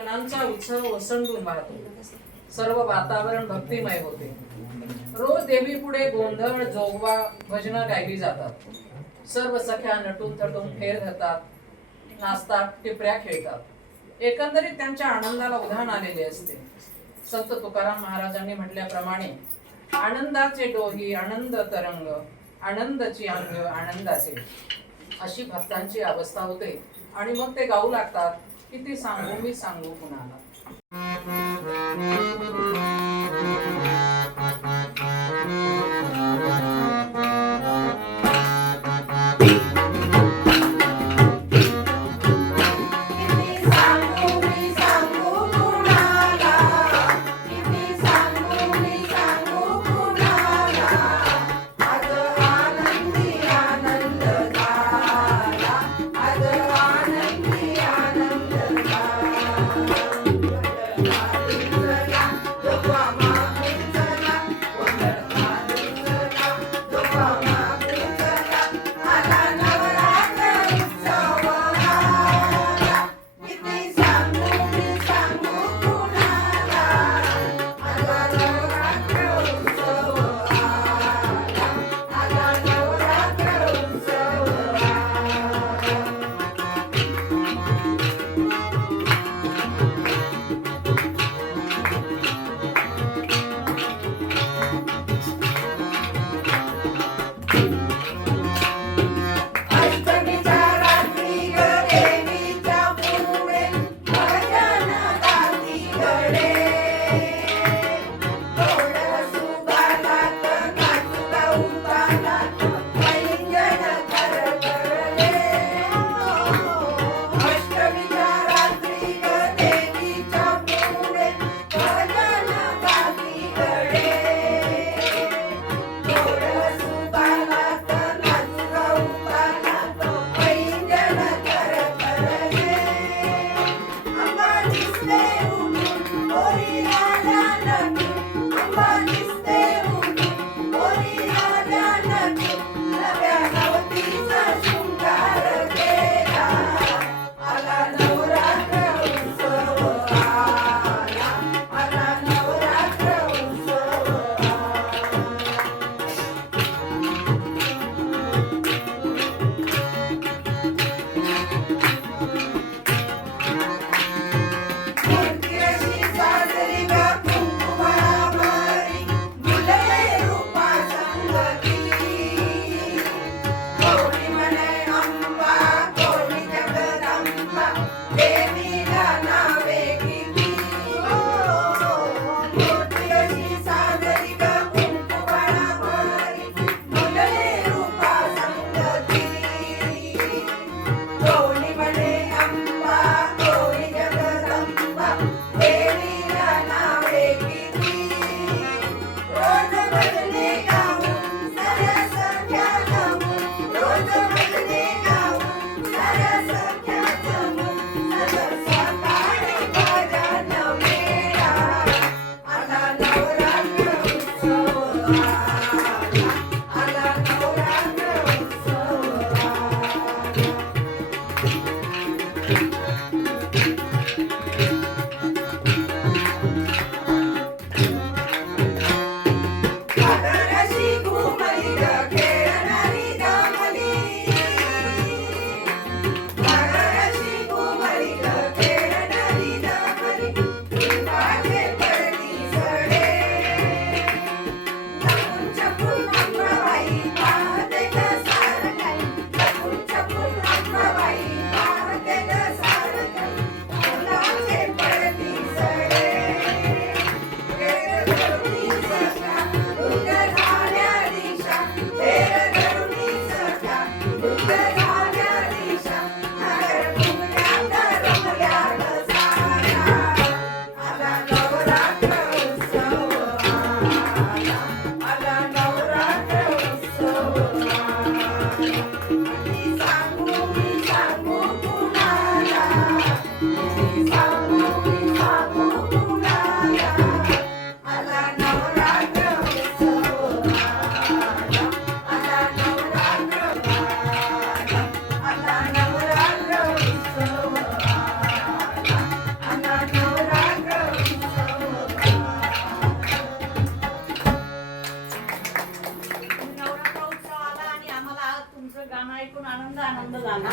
सणांचा उत्सव ओसंडून वाहतो. सर्व वातावरण भक्तिमय होते. रोज देवी पुढे गोंधळ जोगवा भजनं गायली जातात. सर्व सख्या नटून थटून फेर धरतात, नाचतात, टिपऱ्या खेळतात. एकंदरीत त्यांच्या आनंदाला उधाण आलेले असते. संत तुकाराम महाराजांनी म्हटल्याप्रमाणे आनंदाचे डोही आनंद तरंग, आनंदाची अंग आनंदाचे, अशी भक्तांची अवस्था होते. आणि मग ते गाऊ लागतात, किती सांगू मी सांगू कुणाला. गाणं ऐकून आनंद आनंद झाला.